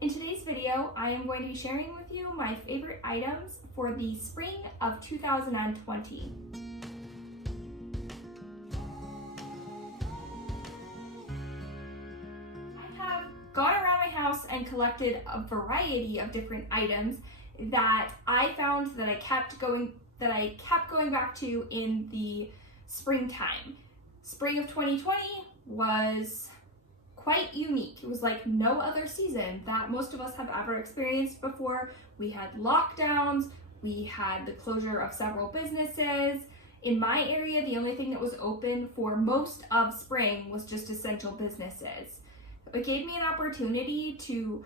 In today's video, I am going to be sharing with you my favorite items for the spring of 2020. I have gone around my house and collected a variety of different items that I found that I kept going back to in the springtime. Spring of 2020 was quite unique. It was like no other season that most of us have ever experienced before. We had lockdowns, we had the closure of several businesses. In my area, the only thing that was open for most of spring was just essential businesses. It gave me an opportunity to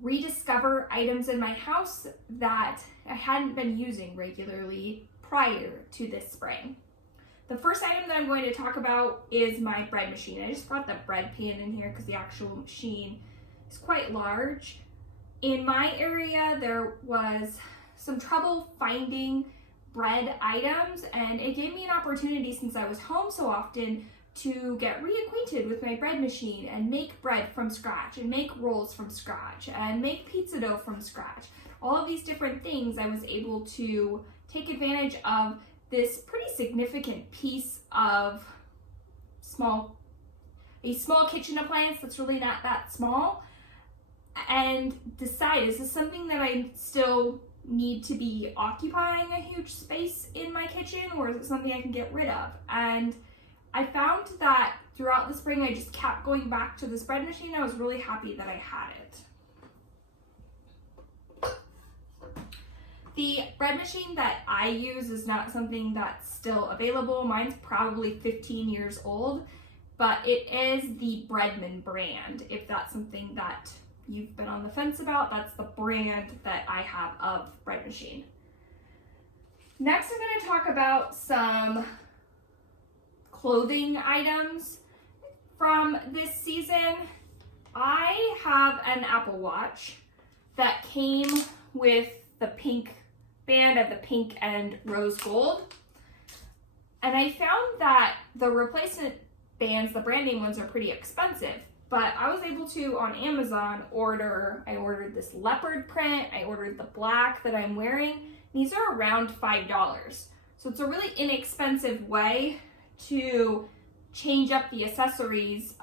rediscover items in my house that I hadn't been using regularly prior to this spring. The first item that I'm going to talk about is my bread machine. I just brought the bread pan in here because the actual machine is quite large. In my area, there was some trouble finding bread items, and it gave me an opportunity, since I was home so often, to get reacquainted with my bread machine and make bread from scratch and make rolls from scratch and make pizza dough from scratch. All of these different things I was able to take advantage of this pretty significant piece of a small kitchen appliance that's really not that small, and decide, is this something that I still need to be occupying a huge space in my kitchen, or is it something I can get rid of? And I found that throughout the spring I just kept going back to this bread machine. I was really happy that I had it. The bread machine that I use is not something that's still available. Mine's probably 15 years old, but it is the Breadman brand. If that's something that you've been on the fence about, that's the brand that I have of bread machine. Next, I'm going to talk about some clothing items from this season. I have an Apple Watch that came with the pink band of the pink and rose gold, and I found that the replacement bands, the brand name ones, are pretty expensive, but I was able to on Amazon I ordered this leopard print, I ordered the black that I'm wearing. These are around $5, so it's a really inexpensive way to change up the accessories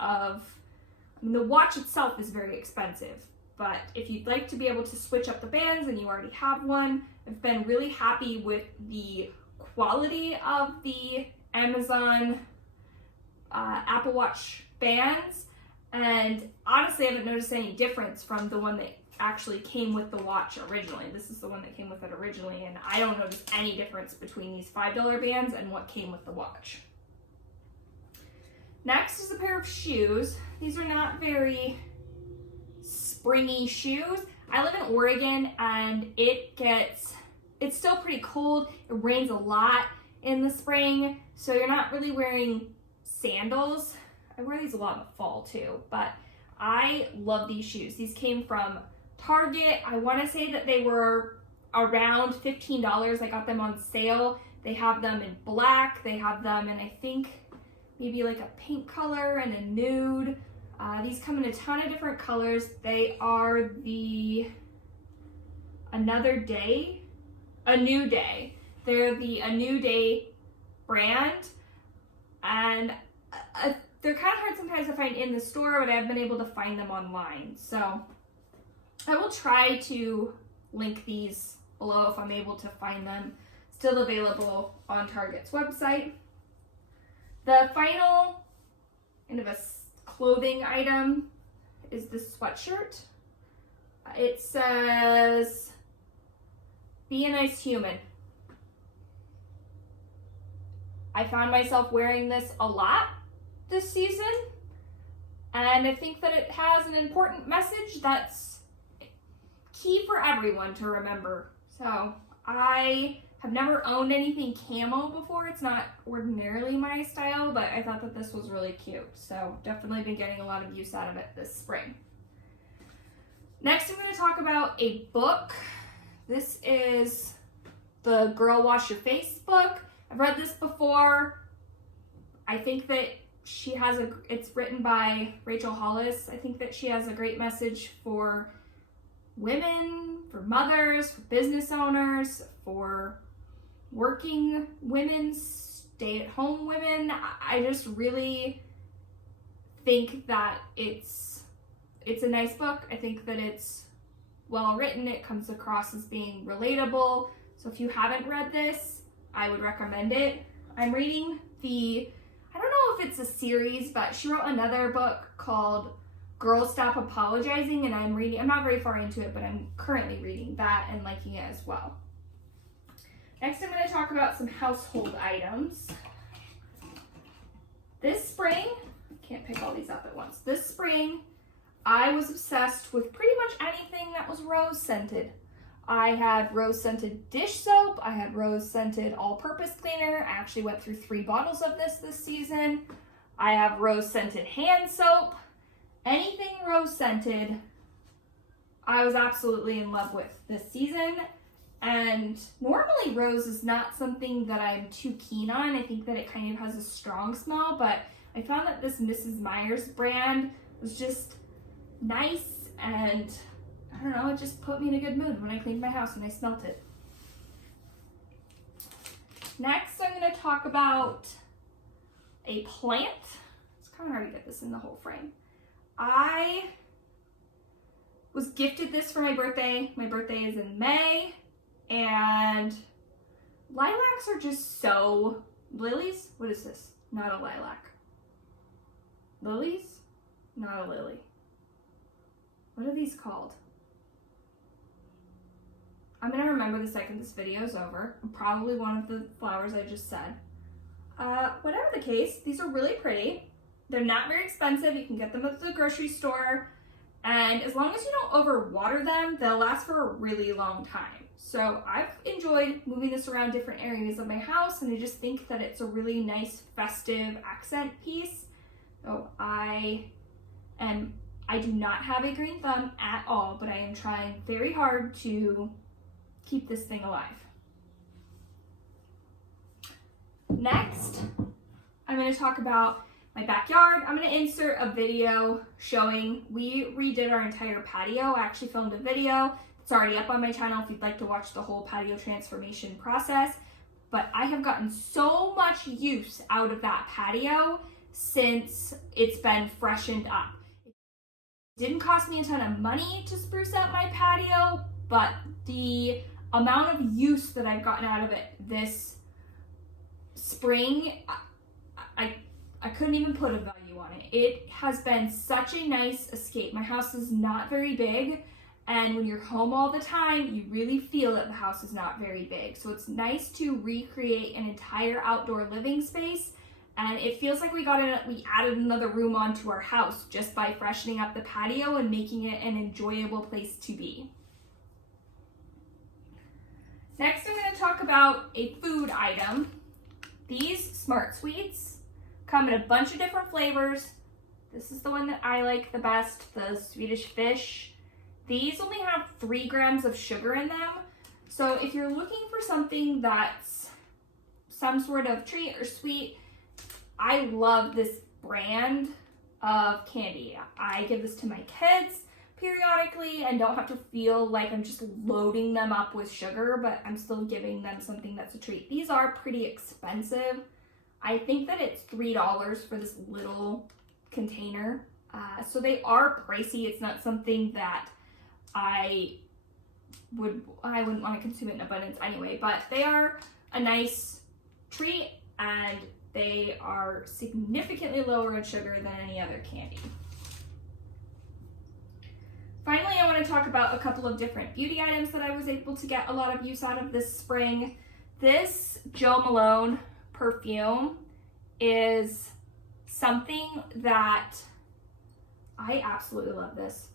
the watch itself is very expensive, but if you'd like to be able to switch up the bands and you already have one, I've been really happy with the quality of the Amazon Apple Watch bands, and honestly I haven't noticed any difference from the one that actually came with the watch originally. This is the one that came with it originally, and I don't notice any difference between these $5 bands and what came with the watch. Next is a pair of shoes. These are not very springy shoes. I live in Oregon, and it's still pretty cold. It rains a lot in the spring, so you're not really wearing sandals. I wear these a lot in the fall too, but I love these shoes. These came from Target. I want to say that they were around $15. I got them on sale. They have them in black. They have them in, I think, maybe like a pink color and a nude. These come in a ton of different colors. They are the A New Day. They're the A New Day brand, and they're kind of hard sometimes to find in the store, but I've been able to find them online. So I will try to link these below if I'm able to find them. Still available on Target's website. The final kind of a clothing item is this sweatshirt. It says, "Be a nice human." I found myself wearing this a lot this season, and I think that it has an important message that's key for everyone to remember. So I have never owned anything camo before. It's not ordinarily my style, but I thought that this was really cute. So definitely been getting a lot of use out of it this spring. Next, I'm going to talk about a book. This is the Girl Wash Your Face book. I've read this before. I think that it's written by Rachel Hollis. I think that she has a great message for women, for mothers, for business owners, for working women, stay-at-home women. I just really think that it's a nice book. I think that it's well written. It comes across as being relatable. So if you haven't read this, I would recommend it. I'm reading I don't know if it's a series, but she wrote another book called Girls Stop Apologizing, and I'm not very far into it, but I'm currently reading that and liking it as well. Next, I'm going to talk about some household items. This spring, can't pick all these up at once. This spring, I was obsessed with pretty much anything that was rose scented. I had rose scented dish soap. I had rose scented all-purpose cleaner. I actually went through 3 bottles of this season. I have rose scented hand soap. Anything rose scented, I was absolutely in love with this season. And normally rose is not something that I'm too keen on. I think that it kind of has a strong smell, but I found that this Mrs. Meyer's brand was just nice, and I don't know, it just put me in a good mood when I cleaned my house and I smelt it. Next, I'm going to talk about a plant. It's kind of hard to get this in the whole frame. I was gifted this for my birthday. My birthday is in May, and lilacs are just so... Lilies? What is this? Not a lilac. Lilies? Not a lily. What are these called? I'm going to remember the second this video is over. Probably one of the flowers I just said. Whatever the case, these are really pretty. They're not very expensive. You can get them at the grocery store. And as long as you don't overwater them, they'll last for a really long time. So I've enjoyed moving this around different areas of my house, and I just think that it's a really nice festive accent piece. So I do not have a green thumb at all, but I am trying very hard to keep this thing alive. Next, I'm going to talk about my backyard. I'm going to insert a video showing, we redid our entire patio. I actually filmed a video. It's already up on my channel if you'd like to watch the whole patio transformation process. But I have gotten so much use out of that patio since it's been freshened up. It didn't cost me a ton of money to spruce up my patio, but the amount of use that I've gotten out of it this spring, I couldn't even put a value on it. It has been such a nice escape. My house is not very big, and when you're home all the time, you really feel that the house is not very big. So it's nice to recreate an entire outdoor living space, and it feels like we added another room onto our house just by freshening up the patio and making it an enjoyable place to be. Next, I'm going to talk about a food item. These Smart Sweets come in a bunch of different flavors. This is the one that I like the best, the Swedish fish. These only have 3 grams of sugar in them. So if you're looking for something that's some sort of treat or sweet, I love this brand of candy. I give this to my kids periodically and don't have to feel like I'm just loading them up with sugar, but I'm still giving them something that's a treat. These are pretty expensive. I think that it's $3 for this little container. So they are pricey. It's not something that I wouldn't want to consume it in abundance anyway, but they are a nice treat and they are significantly lower in sugar than any other candy. Finally, I want to talk about a couple of different beauty items that I was able to get a lot of use out of this spring. This Jo Malone perfume is something that I absolutely love this.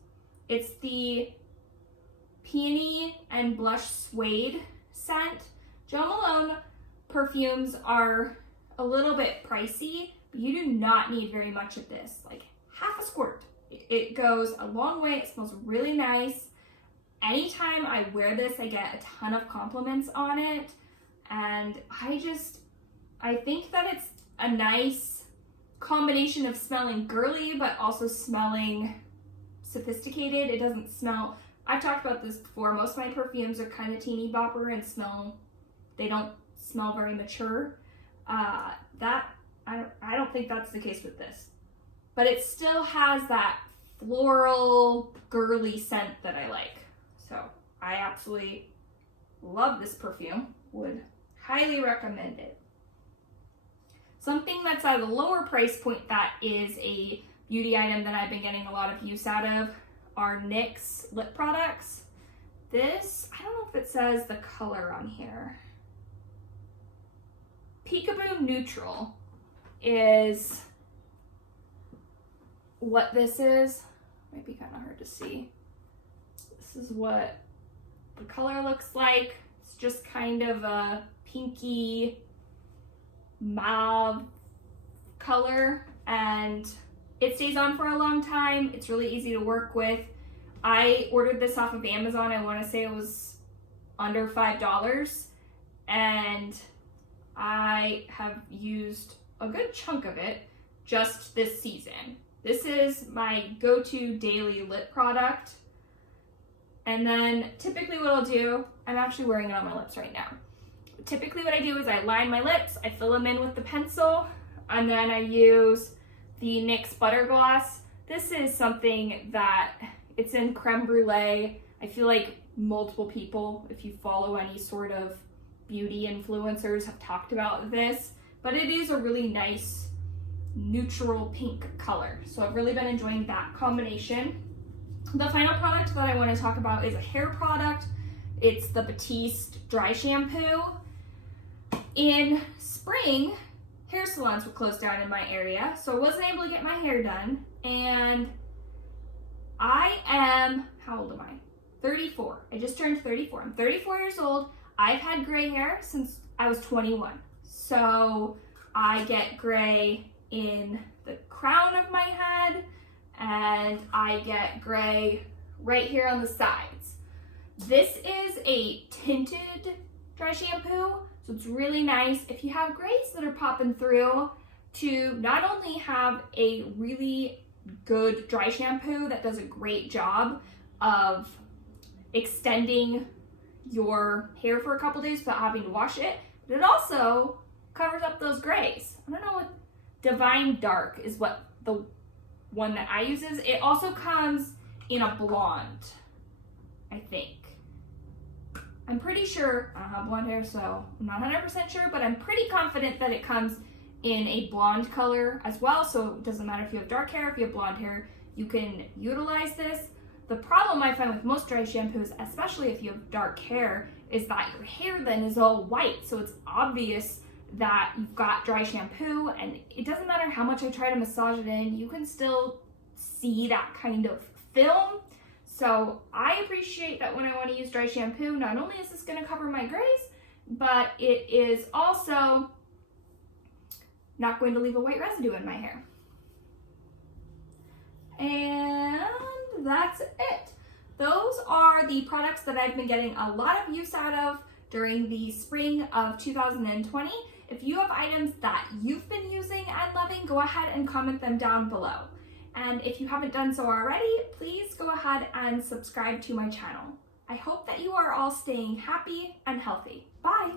It's the Peony and Blush Suede scent. Jo Malone perfumes are a little bit pricey, but you do not need very much of this, like half a squirt. It goes a long way. It smells really nice. Anytime I wear this, I get a ton of compliments on it, and I think that it's a nice combination of smelling girly but also smelling sophisticated. It doesn't smell I've talked about this before. Most of my perfumes are kind of teeny bopper and they don't smell very mature. I don't think that's the case with this. But it still has that floral, girly scent that I like. So I absolutely love this perfume. Would highly recommend it. Something that's at a lower price point that is a beauty item that I've been getting a lot of use out of are NYX lip products. This, I don't know if it says the color on here. Peekaboo Neutral is what this is. Might be kind of hard to see. This is what the color looks like. It's just kind of a pinky mauve color, and it stays on for a long time. It's really easy to work with. I ordered this off of Amazon. I want to say it was under $5, and I have used a good chunk of it just this season. This is my go-to daily lip product. And then typically what I'll do, I'm actually wearing it on my lips right now. Typically what I do is I line my lips, I fill them in with the pencil, and then I use the NYX Butter Gloss. This is something that, it's in creme brulee. I feel like multiple people, if you follow any sort of beauty influencers, have talked about this, but it is a really nice neutral pink color. So I've really been enjoying that combination. The final product that I want to talk about is a hair product. It's the Batiste Dry Shampoo. In spring, hair salons would close down in my area, so I wasn't able to get my hair done, and I am, how old am I? 34. I just turned 34. I'm 34 years old. I've had gray hair since I was 21. So I get gray in the crown of my head, and I get gray right here on the sides. This is a tinted dry shampoo, so it's really nice if you have grays that are popping through, to not only have a really good dry shampoo that does a great job of extending your hair for a couple days without having to wash it, but it also covers up those grays. I don't know what Divine Dark is what the one that I use is. It also comes in a blonde, I think. I'm pretty sure, I don't have blonde hair, so I'm not 100% sure, but I'm pretty confident that it comes in a blonde color as well, so it doesn't matter if you have dark hair, if you have blonde hair, you can utilize this. The problem I find with most dry shampoos, especially if you have dark hair, is that your hair then is all white, so it's obvious that you've got dry shampoo, and it doesn't matter how much I try to massage it in, you can still see that kind of film. So I appreciate that when I want to use dry shampoo, not only is this going to cover my grays, but it is also not going to leave a white residue in my hair. And that's it. Those are the products that I've been getting a lot of use out of during the spring of 2020. If you have items that you've been using and loving, go ahead and comment them down below. And if you haven't done so already, please go ahead and subscribe to my channel. I hope that you are all staying happy and healthy. Bye!